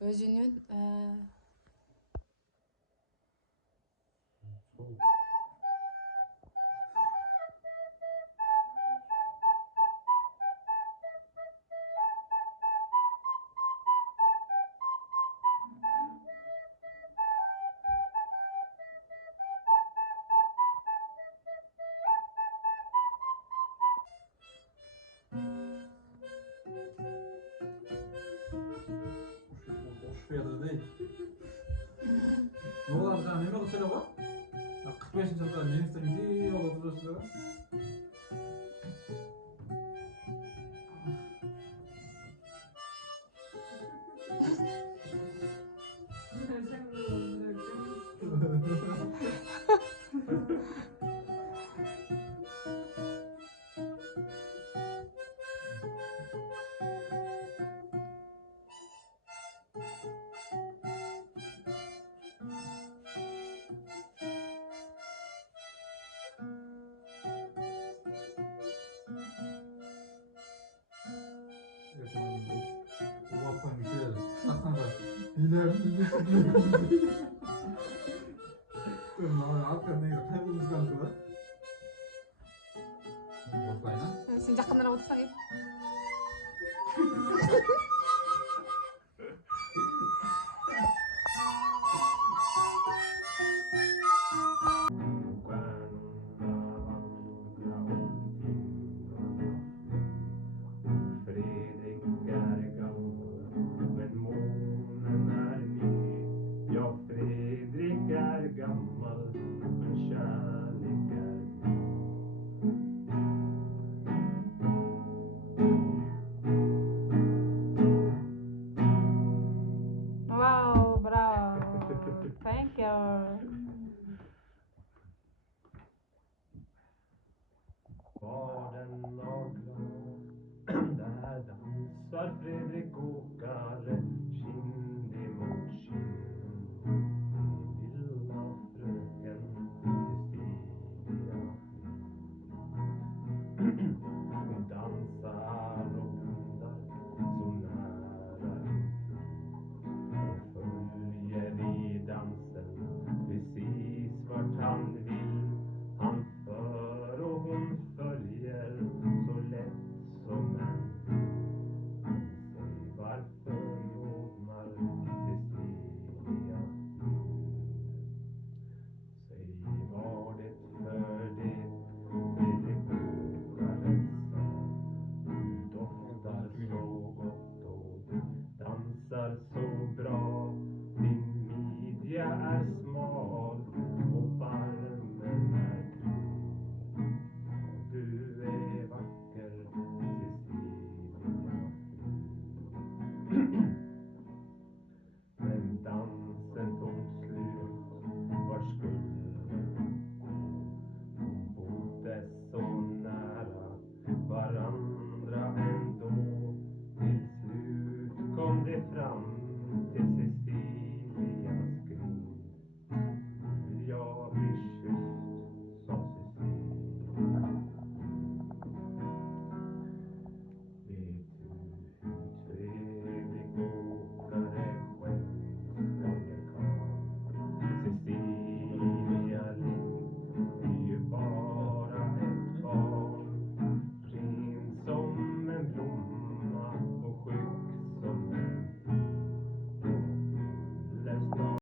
Özünün Boş bir yerde değil. Ne oldu sen? Ne oldu söyle bak. 45. sınıfta Nems'te bir yol oturuyorsun. Ulan bir şey yazdım. Aslında hilerim. Hakikaten neydi? Kaybolmuştan sonra. Boşlayın. Sejak kenal ako sa sakit. Fredrik är gammal, men månen är ny. Ja, Fredrik är gammal, men kärlek är ny. Wow, bravo. Thank you. Baden och glad, där dansar Fredrik åkare, kind emot kind. Min lilla fröken Cecilia. Hon dansar och blundar så nära intill. Hon följer i dansen precis vart han vill. Han för och hon följer så lätt som en vill. Säg varför rodnar Cecilia? Säg var det för det Fredrik åkare sa. Du doftar så gott och du dansar så bra. Din midja är smal och barmen är tunn. Du är vacker, Cecilia. Men dansen tog slut, var skulle hon gå? De bodde så nära varandra ändå. Till slut kom det fram till Cecilias grind. Vill jag bli kysst, sa Cecilia. Vet du hur Fredrik åkare självskande karl? Cecilia Lind är ju bara ett barn. Ren som en blomma och skygg som en fyller snart.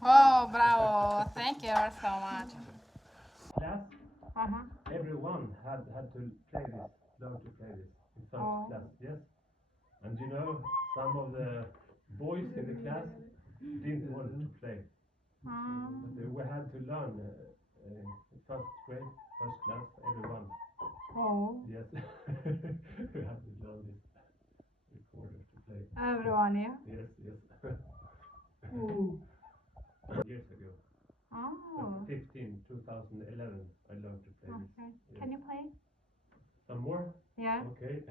Wow, bravo. Thank you so much. Class, Uh-huh. everyone had to play this, learn to play this. in first Oh. class, yes. And you know, some of the boys in the class didn't want to play. Mm. But we had to learn first grade, first class, everyone. Oh. Yes, we had to learn this recorder to play. Everyone, yeah. Yes, yes. Ooh. Years ago, Oh. 2011, I learned to play this. Okay. Yes. Can you play? Some more? Yeah. Okay.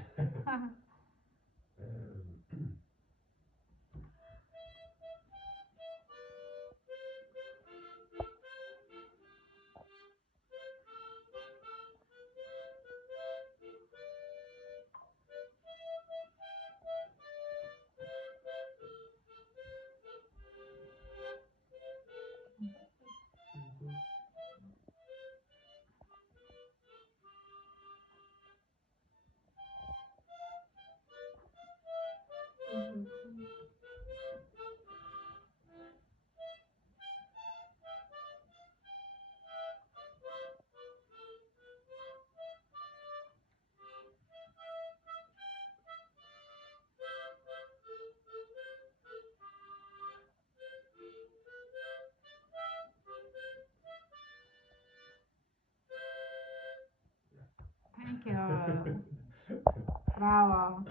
Thank you. Bravo.